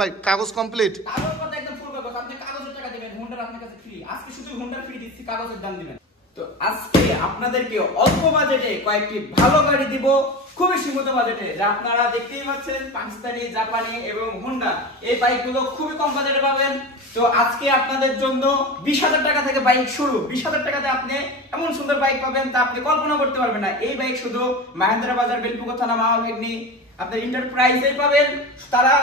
ভাই কাগজ কমপ্লিট। কাগজ করতে একদম ফুল কাগজ, আপনি কাগজের টাকা দিবেন, হোন্ডার আপনার কাছে ফ্রি। আজকে শুধু হোন্ডার ফ্রি দিচ্ছি, কাগজের দাম দিবেন। তো আজকে আপনাদেরকে অল্প বাজেটে কয়েকটি ভালো গাড়ি দিব, খুবই সীমিত বাজেটে, যা আপনারা দেখতেই পাচ্ছেন পাকিস্তানি, জাপানি এবং হোন্ডা এই বাইকগুলো খুবই কম বাজেটে পাবেন। তো আজকে আপনাদের জন্য 20,000 টাকা থেকে বাইক শুরু। 20,000 টাকাতে আপনি এমন সুন্দর বাইক পাবেন তা আপনি কল্পনা করতে পারবেন না। এই বাইক শুধু মাহেন্দ্রা বাজার, বেলপুকুর থানা, মামাভাগ্নি আপনার এন্টারপ্রাইজেই পাবেন। তারা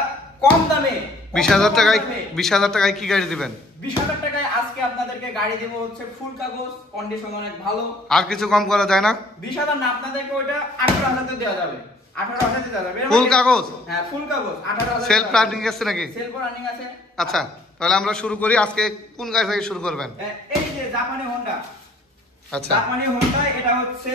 কম দামে 20,000 টাকায় 20,000 টাকায় কি গাড়ি দিবেন? 20,000 টাকায় আজকে আপনাদেরকে গাড়ি দেব হচ্ছে ফুল কাগজ, কন্ডিশন অনেক ভালো। আর কিছু কম করা যায় না? 20,000 না, আপনাদেরকে ওটা 18,000 তে দেওয়া যাবে। 18,000 তে দেওয়া যাবে। ফুল কাগজ? হ্যাঁ, ফুল কাগজ 18,000। সেলফ রানিং আছে নাকি? সেলফ রানিং আছে। আচ্ছা, তাহলে আমরা শুরু করি। আজকে কোন গাড়ি থেকে শুরু করবেন? এই যে জাপানি হোন্ডা। আচ্ছা, জাপানি হোন্ডা, এটা হচ্ছে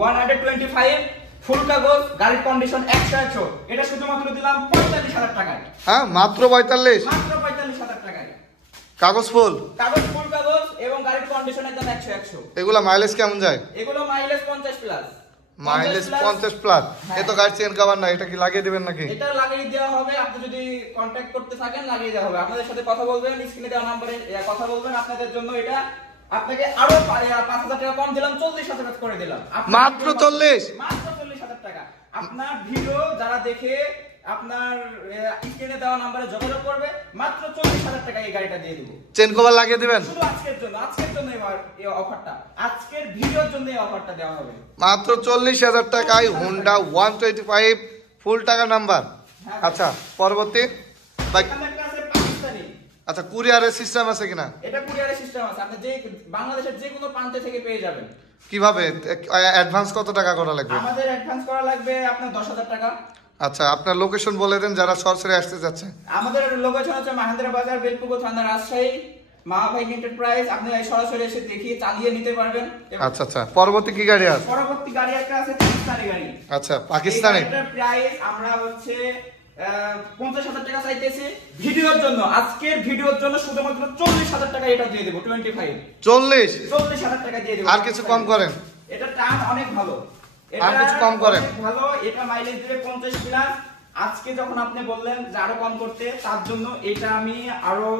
125 ফুল কাগজ, গাড়ির কন্ডিশন 100। এটা শুধুমাত্র দিলাম 45,000 টাকায়। হ্যাঁ, মাত্র 45? মাত্র 45,000 টাকায়। কাগজ ফুল? কাগজ ফুল কাগজ এবং গাড়ির কন্ডিশন একদম 100। এগুলা মাইলেজ কেমন যায়? এগুলো মাইলেজ 50 প্লাস। Mileage 50 plus? এত গাড়ি চেন কভার না, এটা কি লাগিয়ে দিবেন নাকি? এটা লাগিয়ে দেওয়া হবে। আপনি যদি কন্টাক্ট করতে থাকেন লাগিয়ে দেওয়া হবে। আপনাদের সাথে কথা বলবেন, স্ক্রিনে দেওয়া নম্বরে কথা বলবেন। আপনাদের জন্য এটা আপনাকে আরো 5,000 টাকা কম দিলাম, 40,000 করে দিলাম। মাত্র 40? মাত্র 40,000 টাকা। আপনার ভিডিও যারা দেখে আপনার স্ক্রিনে দেওয়া নম্বরে যোগাযোগ করবে, মাত্র 40,000 টাকা এই গাড়িটা দিয়ে দেব। চেন কভার লাগিয়ে দিবেন শুধু আজকের জন্য, আজকের জন্য এই অফারটা, আজকের ভিডিওর জন্য এই অফারটা দেওয়া হবে। মাত্র 40,000 টাকায় হোন্ডা 125 ফুল টাকা নাম্বার। আচ্ছা, পরবর্তী বাইক। এখানে একটা আছে পাকিস্তানি। আচ্ছা, কুরিয়ারের সিস্টেম আছে কিনা? এটা কুরিয়ারের সিস্টেম আছে, আপনি যে বাংলাদেশের যে কোনো প্রান্ত থেকে পেয়ে যাবেন। কিভাবে? অ্যাডভান্স কত টাকা করা লাগবে? আমাদের অ্যাডভান্স করা লাগবে আপনার 10,000 টাকা। আচ্ছা, আপনার লোকেশন বলে দেন যারা সরাসরি আসতে যাচ্ছে। আমাদের লোকেশন হচ্ছে মাহেন্দ্রা বাজার, বেলপুকুর থানা, রাজশাহী, মামাভাগ্নি এন্টারপ্রাইজ। আপনি সরাসরি এসে দেখিয়ে চালিয়ে নিতে পারবেন। আচ্ছা আচ্ছা, পরবর্তী কি গাড়ি আছে? পরবর্তী গাড়ি একটা আছে পাকিস্তানি গাড়ি। আচ্ছা, পাকিস্তানি। এটার প্রাইস আমরা হচ্ছে 50,000 টাকা চাইতেছি ভিডিওর জন্য। আজকের ভিডিওর জন্য শুধুমাত্র 40,000 টাকা এটা দিয়ে দেব। 40,000 টাকা দিয়ে দেব। আর কিছু কম করেন? এটা টান অনেক ভালো। আর কিছু কম করেন? ভালো, এটা মাইলেজ দিবে 50 প্লাস। আজকে যখন আপনি বললেন যে আরো কম করতে, তার জন্য এটা আমি আরো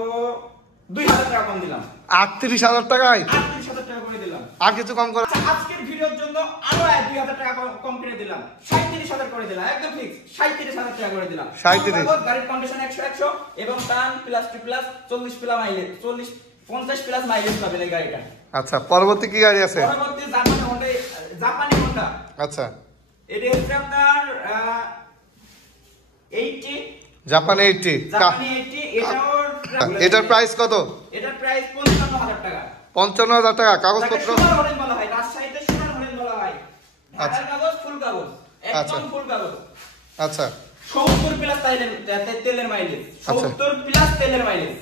2,000 টাকা কম দিলাম। 38,000 টাকায় 38,000 টাকা করে দিলাম। আর কিছু কম করেন? আজকের ভিডিওর জন্য আরো 2,000 টাকা কম করে দিলাম। 37,000 করে দিলাম, একদম ফিক্স 37,000 টাকা করে দিলাম। 37? গাড়ির কন্ডিশন 100 এবং টান plus two plus 40 plus mileage, 50 plus mileage পাবেন এই গাড়িটা। আচ্ছা, পরবর্তী কি গাড়ি আছে? পরবর্তী জাপানি হোন্ডা। আচ্ছা, এটা হচ্ছে আপনার 80। জাপানি 80? জাপানি 80। এটার প্রাইস কত? এটার প্রাইস 55,000 টাকা। 55,000 টাকা। কাগজপত্র? সোনার হরিণ বলা হয়, রাজশাহীতে সোনার হরিণ বলা হয়। আচ্ছা, কাগজ ফুল কাগজ, একদম ফুল কাগজ। আচ্ছা, 70 প্লাস তেলের মাইলেজ, 70 প্লাস তেলের মাইলেজ।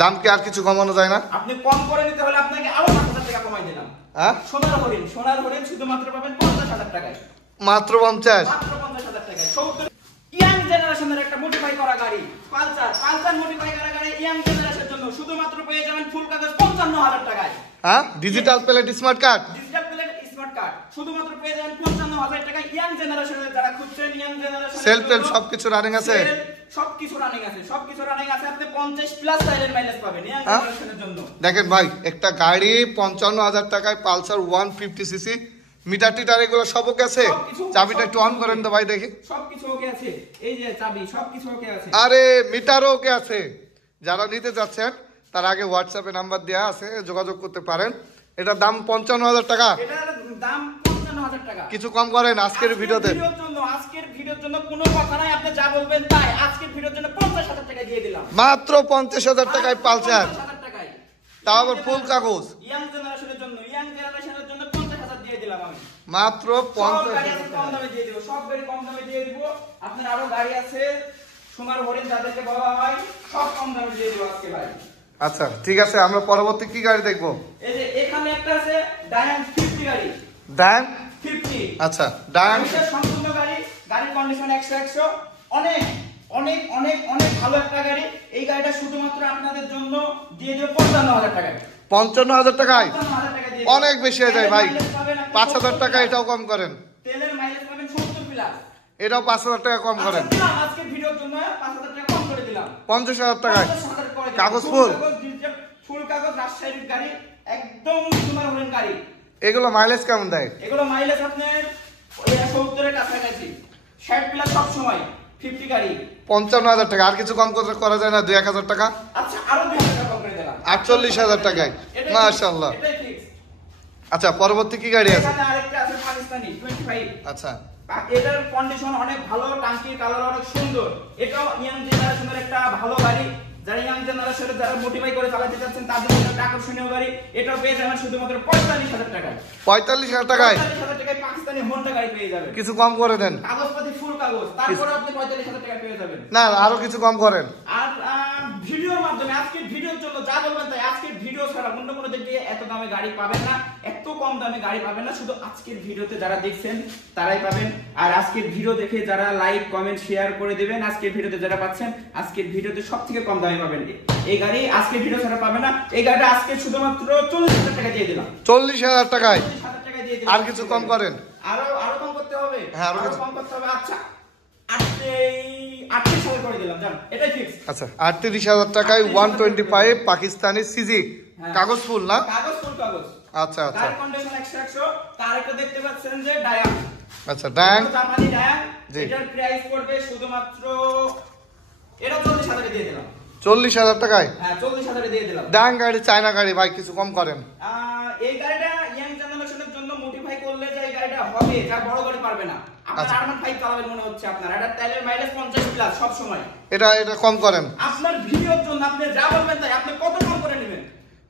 দাম কি আর কিছু কমানো যায় না? আপনি কম করে নিতে হলে আপনাকে আরো 5,000 টাকা কমাই দিলাম। হ্যাঁ, সোনার হরিণ শুধুমাত্র পাবেন 50,000 টাকায়। মাত্র 50? মাত্র 50,000 টাকায়। 70 ইয়াং জেনারেশনের একটা মডিফাই করা গাড়ি, পালসার মডিফাই করা গাড়ি ইয়াং জেনারেশনের জন্য শুধুমাত্র পেয়ে যাবেন ফুল কাগজ 55,000 টাকায়। হ্যাঁ, digital plate smart card? Digital plate smart card শুধুমাত্র পেয়ে যাবেন 55,000 টাকায়। ইয়াং জেনারেশনের যারা খুঁজছেন, ইয়াং জেনারেশন সেলফ সবকিছু রানিং আছে? সবকিছু রানিং আছে, সবকিছু রানিং আছে। আপনি 50 প্লাস টায়ারের মাইলেজ পাবেন ইয়াং জেনারেশনের জন্য। দেখেন ভাই, একটা গাড়ি 55,000 টাকায়, পালসার 150 সিসি, মিটার টিটার এগুলো সব ওকে আছে? চাবিটা একটু অন করেন তো ভাই, দেখি। সবকিছু ওকে আছে, এই যে চাবি, সবকিছু ওকে আছে। আরে মিটারও ওকে আছে। যারা নিতে যাচ্ছেন তার আগে হোয়াটসঅ্যাপে নাম্বার দেওয়া আছে, যোগাযোগ করতে পারেন। এটার দাম 55,000 টাকা। এটার দাম 55,000 টাকা। কিছু কম করেন আজকের ভিডিওতে? আজকের ভিডিওর জন্য কোনো কথা নাই, আপনি যা বলবেন তাই। আজকের ভিডিওর জন্য 50,000 টাকা দিয়ে দিলাম। মাত্র 50,000 টাকায় পালসার, 50,000 টাকায়। তাও আবার ফুল কাগজ। ইয়াং জেনারেশনের জন্য 50,000 দিয়ে দিলাম আমি। মাত্র 50,000 কম দামে দিয়ে দিব, সব গাড়ি কম দামে দিয়ে দিব। আপনার আরো গাড়ি আছে সোনার হরিণ যাদেরকে বলা হয়, সব কম দামে দিয়ে দিব আজকে ভাই। আচ্ছা, ঠিক আছে, আমরা পরবর্তী কি গাড়ি দেখবো? এই যে এখানে একটা আছে ডায়ান 50 গাড়ি। ডায়ান 50? আচ্ছা, ডায়ান সম্পূর্ণ গাড়ি, গাড়ির কন্ডিশন 100। অনেক অনেক অনেক অনেক ভালো একটা গাড়ি। এই গাড়িটা শুধুমাত্র আপনাদের জন্য দিয়ে দেব 55,000 টাকায়। 55,000 টাকায়? 55,000 টাকা দিয়ে অনেক বেশি হয়ে যায় ভাই। 5,000 টাকা এটাও কম করেন। তেলের মাইলেজ পাবেন 70 প্লাস। এটাও 5,000 টাকা কম করেন। আজকের ভিডিওর 50,000 টাকায় 50,000 করে দিলাম। কাগজ ফুল ফুল কাগজ রাজশাহীর গাড়ি, একদম তোমার হলেন গাড়ি। এগুলো মাইলেজ কেমন দেয়? এগুলো মাইলেজ আপনার 70 এর কাছাকাছি, 60 প্লাস সব সময় 50 গাড়ি। 55,000 টাকা, আর কিছু কম করা যায় না? 2,000 টাকা, আচ্ছা আরো 2,000 টাকা কম করে দিলাম, 48,000 টাকায়। মাশাআল্লাহ। এটাই ফিক্স। আচ্ছা, পরবর্তী কি গাড়ি আছে? এখানে আরেকটা আছে পাকিস্তানি 25। আচ্ছা, এটার কন্ডিশন অনেক ভালো, টাঙ্কির কালার অনেক সুন্দর। এটাও ইয়াং জেনারেশনের একটা ভালো গাড়ি, যারা ইয়াং জেনারেশনে যারা মোটিভাই করে চালাতে চাচ্ছেন তাদের জন্য একটা আকর্ষণীয় গাড়ি। এটাও পেয়ে যাবেন শুধুমাত্র 45,000 টাকায়। 45,000 টাকায় 45,000 টাকায় পাকিস্তানি হোন্ডা গাড়ি পেয়ে যাবেন। কিছু কম করে দেন। কাগজপাতি ফুল কাগজ, তারপরে আপনি 45,000 টাকা পেয়ে যাবেন। না, আরো কিছু কম করেন। আর ভিডিওর মাধ্যমে আজকের ভিডিওর জন্য যা বলবেন তাই। আজকের ভিডিও ছাড়া অন্য কোনো দিক দিয়ে এত দামে গাড়ি পাবেন না, এত কম দামে গাড়ি পাবেন না। শুধু আজকের ভিডিওতে যারা দেখছেন তারাই পাবেন। আর আজকের ভিডিও দেখে যারা লাইক কমেন্ট শেয়ার করে দিবেন, আজকের ভিডিওতে যারা পাচ্ছেন, আজকের ভিডিওতে সবথেকে কম দামে পাবেন এই গাড়ি। আজকের ভিডিও ছাড়া পাবেন না এই গাড়িটা। আজকে শুধুমাত্র 40,000 টাকা দিয়ে দিলাম। 40,000 টাকায় 40,000 টাকা দিয়ে দিলাম। আর কিছু কম করেন। আরো কম করতে হবে। হ্যাঁ, আরো কম করতে হবে। আচ্ছা 38,000 করে দিলাম, জান এটাই ফিক্স। আচ্ছা, 38,000 টাকায় 125 পাকিস্তানি সিজি, কাগজ ফুল না? কাগজ ফুল কাগজ। আচ্ছা আচ্ছা, তার কন্ডিশন 100 তার একটা দেখতে পাচ্ছেন যে ডায়াং। আচ্ছা, ডায়াং, জাপানি ডায়াং। জি। এটার প্রাইস পড়বে শুধুমাত্র এটা 40,000 এ দিয়ে দিলাম। 40,000 টাকায় হ্যাঁ 40,000 এ দিয়ে দিলাম। ডায়াং গাড়ি, চায়না গাড়ি, ভাই কিছু কম করেন। এই গাড়িটা ইয়াং জেনারেশনের জন্য মোটিফাই করলে যে এই গাড়িটা হবে, যা বড় গাড়ি পারবে না। আপনার আচ্ছা। আরমান 5 চালাবেন মনে হচ্ছে আপনার। এটা টাইলের মাইলেজ 50 প্লাস সব সময়। এটা কম করেন। আপনার ভিডিওর জন্য আপনি যা বলবেন তাই। আপনি কত কম করে নেবেন?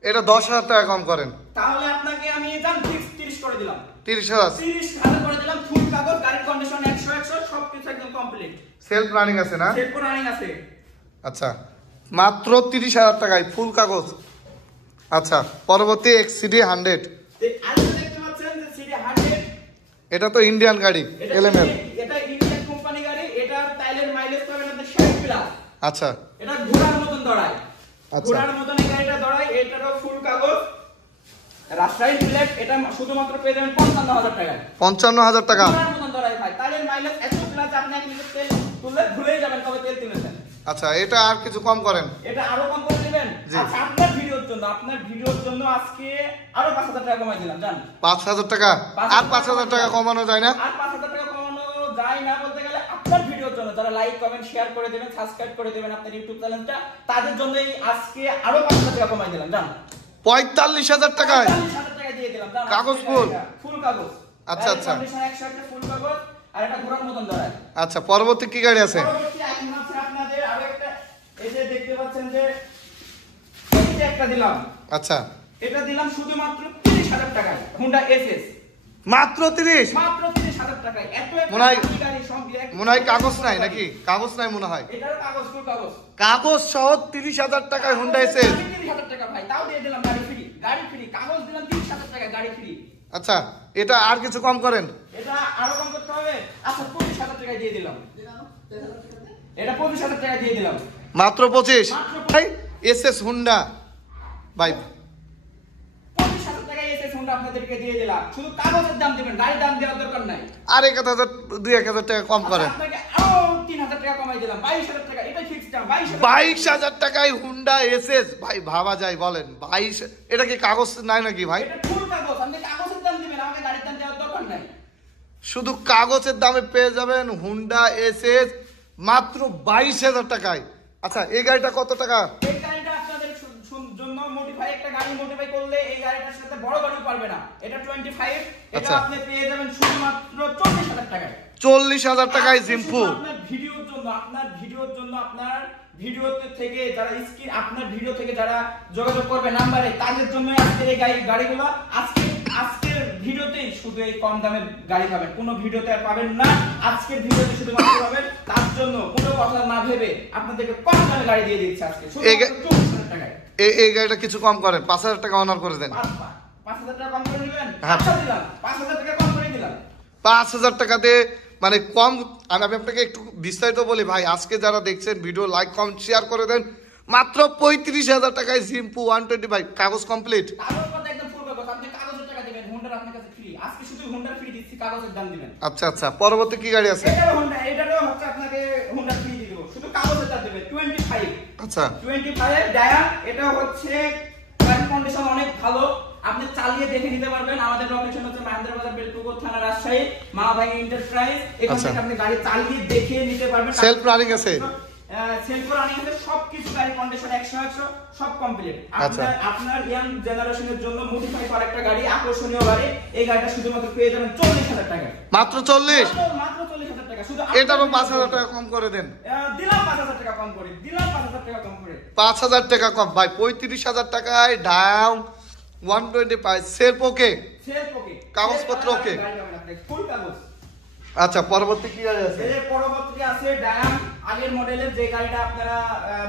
এটা 10,000 টাকা কম করেন। তাহলে আপনাকে আমি জান ফিক্স 30 করে দিলাম। 30,000 30,000 করে দিলাম। ফুল কাগজ, গাড়ির কন্ডিশন 100 সবকিছু একদম কমপ্লিট। সেলফ রানিং আছে না? সেলফ রানিং আছে। আচ্ছা, মাত্র 30,000 টাকায় ফুল কাগজ। আচ্ছা, পরবর্তী এক্সিডি 100। আরেকটা দেখতে পাচ্ছেন যে সিডি 100। এটা তো ইন্ডিয়ান গাড়ি, এলএমএল। এটা ইন্ডিয়ান কোম্পানি গাড়ি। এটার টাইলের মাইলেজ পাবেন আপনি 60 প্লাস। আচ্ছা এটা ঘোড়ার মতন দৌড়ায়। আচ্ছা, ঘোড়ার মতন এই গাড়িটা দৌড়ায়। এটারও ফুল কাগজ, রাজশাহী প্লেট। এটা শুধুমাত্র পেয়ে যাবেন 55,000 টাকায়। 55,000 টাকা। ঘোড়ার মতন দৌড়ায় ভাই। টাইলের মাইলেজ এত প্লাস আপনি এক লিটার তেল তুললে ভুলেই যাবেন কবে তেল তুলেছেন। আচ্ছা, এটা আর কিছু কম করেন। এটা আরো কম করে দিবেন। জি। আচ্ছা, আপনার ভিডিওর জন্য আজকে আরো 5,000 টাকা কমাই দিলাম, জান। 5,000 টাকা। আর 5,000 টাকা কমানো যায় না? আর 5,000 টাকা কমানো যায় না বলতে গেলে আপনার ভিডিওর জন্য যারা লাইক কমেন্ট শেয়ার করে দিবেন, সাবস্ক্রাইব করে দিবেন আপনার ইউটিউব চ্যানেলটা, তাদের জন্যই আজকে আরো 5,000 টাকা কমাই দিলাম, জান। 45,000 টাকায় 45,000 টাকা দিয়ে দিলাম, জান। কাগজ ফুল? ফুল কাগজ। আচ্ছা আচ্ছা, কন্ডিশন 100 ফুল কাগজ। আর এটা ঘোড়ার মতন দাঁড়ায়। আচ্ছা, পরবর্তী কি গাড়ি আছে? পরবর্তী আইটেম আছে আপনাদের আরো একটা। এই যে দেখতে পাচ্ছেন যে এই একটা দিলাম। আচ্ছা, এটা দিলাম শুধুমাত্র 30,000 টাকায়। Honda SS. মাত্র 30? মাত্র 30,000 টাকায়। এত একটা মনে হয়- দামি গাড়ি সঙ্গে মনে হয় কাগজ নাই নাকি? কাগজ নাই মনে হয়। এটারও কাগজ ফুল কাগজ। কাগজ সহ 30,000 টাকায় হুন্ডা এসএস। 30,000 টাকা ভাই। তাও দিয়ে দিলাম গাড়ি ফ্রি। গাড়ি ফ্রি। কাগজ দিলাম 30,000 টাকা, গাড়ি ফ্রি। আচ্ছা, এটা আর কিছু কম করেন। এটা আরো কম করতে হবে। আচ্ছা 25,000 টাকা দিয়ে দিলাম। এটা 25,000 টাকা দিয়ে দিলাম। মাত্র 25? মাত্র ভাই এসএস হুন্ডা ভাই, 25,000 টাকা এসএস হোন্ডা আপনাদেরকে দিয়ে দিলাম। শুধু কাগজের দাম দিবেন, গাড়ির দাম দেওয়ার দরকার নাই। আর 1,000 2,000 টাকা কম করেন। আপনাকে আরো 3,000 টাকা কমাই দিলাম। 22,000 টাকা। এটাই ফিক্সড দাম। 22,000 টাকায় হুন্ডা এসএস ভাই, ভাবা যায় বলেন? 22, এটা কি কাগজ নাই নাকি ভাই? এটা ফুল কাগজ। আপনি কাগজের দাম দিবেন, আমাকে গাড়ির দাম দেওয়ার দরকার নাই। শুধু কাগজের দামে পেয়ে যাবেন হুন্ডা এসএস মাত্র 22,000 টাকায়। আচ্ছা, এই গাড়িটা কত টাকা? এই গাড়িটা আপনাদের জন্য মডিফাই একটা গাড়ি মডিফাই করলে এই গাড়িটার সাথে বড় গাড়ি পারবে না। এটা 25। এটা আচ্ছা। আপনি পেয়ে যাবেন শুধুমাত্র 40,000 টাকায়। 40,000 টাকায় জিম্পু। আপনার ভিডিওর জন্য আপনার ভিডিওতে থেকে যারা স্ক্রিন আপনার ভিডিও থেকে যারা যোগাযোগ করবে নাম্বারে, তাদের জন্য আজকের এই গাড়িগুলো আজকের ভিডিওতেই শুধু এই কম দামের গাড়ি পাবেন। কোনো ভিডিওতে আর পাবেন না। আজকের ভিডিওতে শুধুমাত্র পাবেন। তার জন্য কোনো কথা না ভেবে আপনাদেরকে কম দামে গাড়ি দিয়ে দিচ্ছি আজকে শুধু 40,000 টাকায়। এই গাড়িটা কিছু কম করেন, 5,000 টাকা অনার করে দেন। 5,000 টাকা কম করে দিবেন? হ্যাঁ। আচ্ছা দিলাম। 5,000 টাকা কম করে দিলাম। 5,000 টাকাতে মানে কম। আমি আপনাকে একটু বিস্তারিত বলি ভাই, আজকে যারা দেখছেন ভিডিও লাইক কমেন্ট শেয়ার করে দেন। মাত্র 35,000 টাকায় জিম্পু 125, কাগজ কমপ্লিট। কাগজ কথা একদম ফুল কাগজ। আপনি কাগজের টাকা দিবেন, হোন্ডার আপনার কাছে ফ্রি। আজকে শুধু হোন্ডার ফ্রি দিচ্ছি, কাগজের দাম দিবেন। আচ্ছা আচ্ছা, পরবর্তী কি গাড়ি আছে? এটারও হচ্ছে আপনাকে হোন্ডা ফ্রি দিয়ে দেব। শুধু কাগজের দাম দিবেন 25। আচ্ছা 25 ডায়ান। এটা হচ্ছে গাড়ির কন্ডিশন অনেক ভালো, আপনি চালিয়ে দেখে নিতে পারবেন। আমাদের লোকেশন হচ্ছে মহেন্দ্র বাজার বেলপুকুর থানা রাজশাহী, মা ভাই এন্টারপ্রাইজ। এখান থেকে আপনি গাড়ি চালিয়ে দেখে নিতে পারবেন। সেলফ রানিং আছে, সেলফ রানিং আছে, সবকিছু গাড়ি কন্ডিশন 100 সব কমপ্লিট। আপনার ইয়াং জেনারেশনের জন্য মডিফাই করা একটা গাড়ি, আকর্ষণীয় গাড়ি। এই গাড়িটা শুধুমাত্র পেয়ে যাবেন 40,000 টাকা। মাত্র 40? মাত্র 40,000 টাকা। শুধু এটারও 5,000 টাকা কম করে দেন। দিলাম 5,000 টাকা কম করে, দিলাম 5,000 টাকা কম করে। 5,000 টাকা কম ভাই, 35,000 টাকায় ডায়াং 125 সেলফ ওকে, সেলফ ওকে, কাগজপত্র ওকে, ফুল কাগজ। আচ্ছা পরবর্তী কি গাড়ি আছে? এর পরবর্তী আছে ডায়াম, আগের মডেলের, যে গাড়িটা আপনারা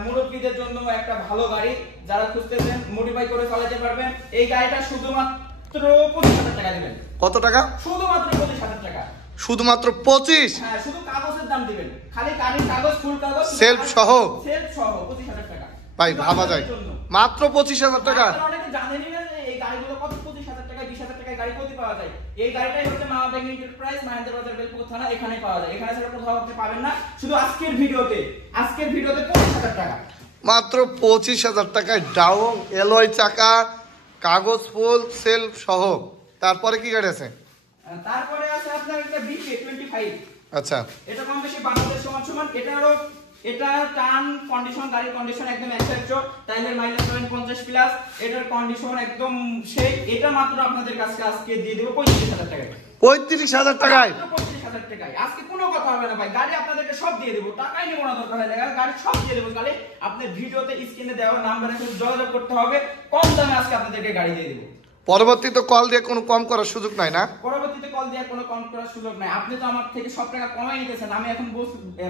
মুরব্বীদের জন্য একটা ভালো গাড়ি, যারা খুঁজতেছেন মডিফাই করে চালাতে পারবেন। এই গাড়িটা শুধুমাত্র 25,000 টাকা দিবেন। কত টাকা? শুধুমাত্র 25,000 টাকা। শুধুমাত্র 25? হ্যাঁ, শুধু কাগজের দাম দিবেন, খালি গাড়ির কাগজ, ফুল কাগজ, সেলফ সহ, সেলফ সহ 25,000 টাকা। ভাই ভাবা যায়, মাত্র 25,000 টাকা। আপনারা অনেকে জানেনই না যে এই গাড়িগুলো কত, 25,000 টাকা 20,000 টাকায় গাড়ি কোথায় পাওয়া যায়। এই গাড়িটাই হচ্ছে মা ভাই এন্টারপ্রাইজ, মহেন্দ্র বাজার বেলপুকুর থানা, এখানে পাওয়া যায়। এখানে ছাড়া কোথাও আপনি পাবেন না। শুধু আজকের ভিডিওতে 25,000 টাকা, মাত্র 25,000 টাকায় ডাউন এলয় চাকা, কাগজ ফুল, সেলফ সহ। তারপরে কি গাড়ি আছে? তারপরে আছে আপনার একটা বিকে 25। আচ্ছা এটা কম বেশি বাংলাদেশ সমান সমান। এটা টার্ন কন্ডিশন, গাড়ির কন্ডিশন একদম 100, টাইলের মাইলেজ পাবেন 50 প্লাস। এটার কন্ডিশন একদম সেই। এটা মাত্র আপনাদের কাছে আজকে দিয়ে দেব 35,000 টাকায়। 35,000 টাকায়? 35,000 টাকায় আজকে কোনো কথা হবে না ভাই, গাড়ি আপনাদেরকে সব দিয়ে দেব, টাকাই নেব না, দরকার হয় গাড়ি সব দিয়ে দেব। গাড়ি আপনার ভিডিওতে স্ক্রিনে দেওয়া নাম্বারে যোগাযোগ করতে হবে, কম দামে আজকে আপনাদেরকে গাড়ি দিয়ে দেব। পরবর্তীতে কল দিয়ে কোনো কম করার সুযোগ নাই না? পরবর্তীতে কল দিয়ে কোনো কম করার সুযোগ নাই। আপনি তো আমার থেকে সব টাকা কমাই নিতেছেন, আমি এখন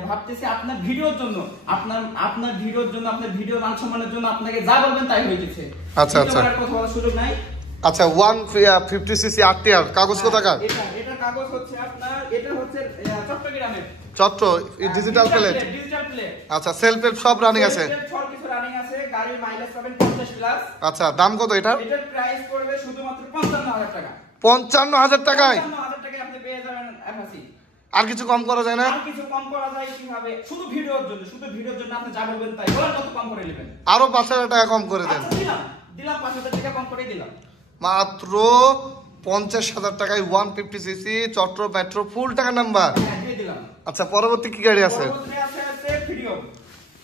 ভাবতেছি আপনার ভিডিওর জন্য, আপনার ভিডিওর জন্য, আপনার ভিডিও মান সম্মানের জন্য আপনাকে যা বলবেন তাই হইতেছে। আচ্ছা আচ্ছা, কথা বলার সুযোগ নাই। আচ্ছা 150 সিসি আরটিআর, কাগজ কোথাকার? এটা কাগজ হচ্ছে আপনার, এটা হচ্ছে চট্টগ্রামের চট্ট ডিজিটাল প্লেট। আচ্ছা সেলফ সব রানিং আছে, সব কিছু রানিং আছে। গাড়ির মাইলেজ পাবেন 50 প্লাস। আচ্ছা দাম কত এটার? এটার প্রাইস পড়বে শুধুমাত্র 55,000 টাকা। 55,000 টাকায়? 55,000 টাকায় আপনি পেয়ে যাবেন এফএসি। আর কিছু কম করা যায় না? আর কিছু কম করা যায় কিভাবে? শুধু ভিডিওর জন্য, আপনি যা বলবেন তাই। বলেন কত কম করে নেবেন? আরো 5,000 টাকা কম করে দেন। আচ্ছা দিলাম 5,000 টাকা কম করে দিলাম। মাত্র 50,000 টাকায় 150 সিসি চট্ট মেট্রো ফুল টাকা নাম্বার। হ্যাঁ দিয়ে দিলাম। আচ্ছা পরবর্তী কি গাড়ি আছে? পরবর্তী আছে ফ্রিডম।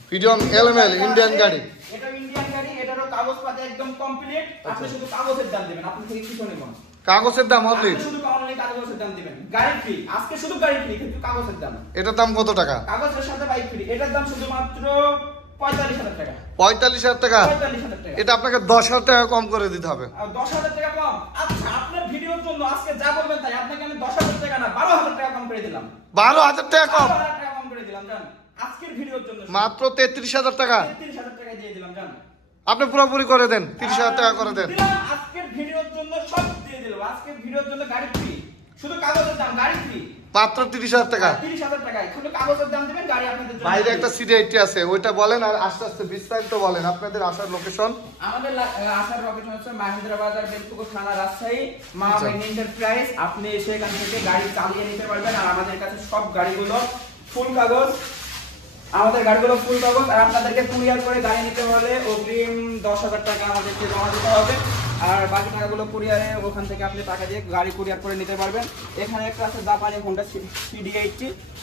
ফ্রিডম এলএমএল ইন্ডিয়ান গাড়ি। এটা ইন্ডিয়ান গাড়ি, এটারও কাগজপত্র একদম কমপ্লিট। আপনি শুধু কাগজের দাম দিবেন, আপনি থেকে কিছু নেবেন না। কাগজের দাম হবে? শুধু অনলি কাগজের দাম দিবেন, গাড়ি ফ্রি। আজকে শুধু গাড়ি ফ্রি, কিন্তু কাগজের দাম। এটার দাম কত টাকা? কাগজের সাথে বাইক ফ্রি। এটার দাম শুধুমাত্র 45,000 টাকা। 45,000 টাকা? 45,000 টাকা। এটা আপনাকে 10,000 টাকা কম করে দিতে হবে। 10,000 টাকা কম? আচ্ছা আপনার ভিডিওর জন্য আজকে যা বলবেন তাই। আপনাকে আমি 10,000 টাকা না 12,000 টাকা কম করে দিলাম। 12,000 টাকা কম? 12,000 টাকা কম করে দিলাম জান। আজকের ভিডিওর জন্য মাত্র 33,000 টাকা? 33,000 টাকা দিয়ে দিলাম জান। আপনি পুরোপুরি করে দেন, 30,000 টাকা করে দেন। আজকের ভিডিওর জন্য সব দিয়ে দিলাম। আজকের ভিডিওর জন্য গাড়ি ফ্রি, শুধু কাগজের দাম, গাড়ি ফ্রি মাত্র 30,000 টাকা। 30,000 টাকায় শুধু কাগজের দাম দিবেন, গাড়ি আপনাদের জন্য। বাইরে একটা সিডি আছে, ওইটা বলেন আর আস্তে আস্তে বিস্তারিত বলেন আপনাদের আসার লোকেশন। আমাদের আসার লোকেশন হচ্ছে মহেন্দ্র বাজার বেলপুকুর থানা রাজশাহী, মা ভাই এন্টারপ্রাইজ। আপনি এসে এখান থেকে গাড়ি চালিয়ে নিতে পারবেন। আর আমাদের কাছে সব গাড়িগুলো ফুল কাগজ, আমাদের গাড়িগুলো ফুল কাগজ। আর আপনাদেরকে কুরিয়ার করে গাড়ি নিতে হলে অগ্রিম 10,000 টাকা আমাদেরকে জমা দিতে হবে। আর বাকি টাকাগুলো কুরিয়ারে ওখান থেকে আপনি টাকা দিয়ে গাড়ি কুরিয়ার করে নিতে পারবেন। এখানে একটা আছে জাপানি হোন্ডা CD80।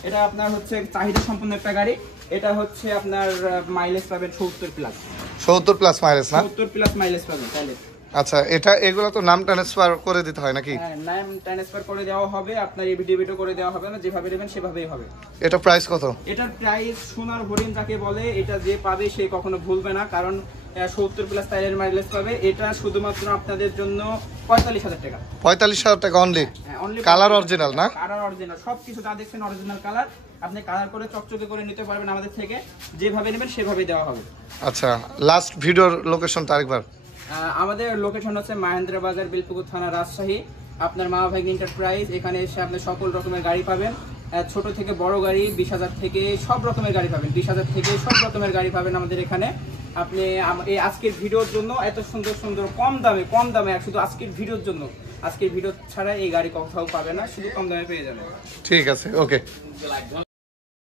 এটা আপনার হচ্ছে চাহিদা সম্পন্ন একটা গাড়ি। এটা হচ্ছে আপনার মাইলেজ পাবেন 70 প্লাস। 70 প্লাস মাইলেজ না? 70 প্লাস মাইলেজ পাবেন তাহলে। আচ্ছা এগুলো তো নাম ট্রান্সফার করে দিতে হয় নাকি? হ্যাঁ নাম ট্রান্সফার করে দেওয়া হবে, আপনার এভিডেভিটও করে দেওয়া হবে না, যেভাবে নেবেন সেভাবেই হবে। এটা প্রাইস কত? এটার প্রাইস সোনার হরিণ যাকে বলে, এটা যে পাবে সে কখনো ভুলবে না, কারণ 70 প্লাস টায়ারের মাইলেজ পাবে। এটা শুধুমাত্র আপনাদের জন্য 45,000 টাকা। 45,000 টাকা অনলি? কালার অরিজিনাল না? কালার অরিজিনাল, সবকিছু যা দেখছেন অরিজিনাল কালার। আপনি কালার করে চকচকে করে নিতে পারবেন আমাদের থেকে, যেভাবে নেবেন সেভাবেই দেওয়া হবে। আচ্ছা লাস্ট ভিডিওর লোকেশনটা আরেকবার। আমাদের লোকেশন হচ্ছে মহেন্দ্র বাজার বেলপুকুর থানা রাজশাহী, আপনার মা ভাই এন্টারপ্রাইজ। এখানে এসে আপনি সকল রকমের গাড়ি পাবেন, ছোট থেকে বড় গাড়ি, 20,000 থেকে সব রকমের গাড়ি পাবেন, 20,000 থেকে সব রকমের গাড়ি পাবেন আমাদের এখানে। আপনি এই আজকের ভিডিওর জন্য এত সুন্দর সুন্দর কম দামে শুধু আজকের ভিডিওর জন্য, আজকের ভিডিও ছাড়া এই গাড়ি কোথাও পাবে না, শুধু কম দামে পেয়ে যাবেন। ঠিক আছে, ওকে।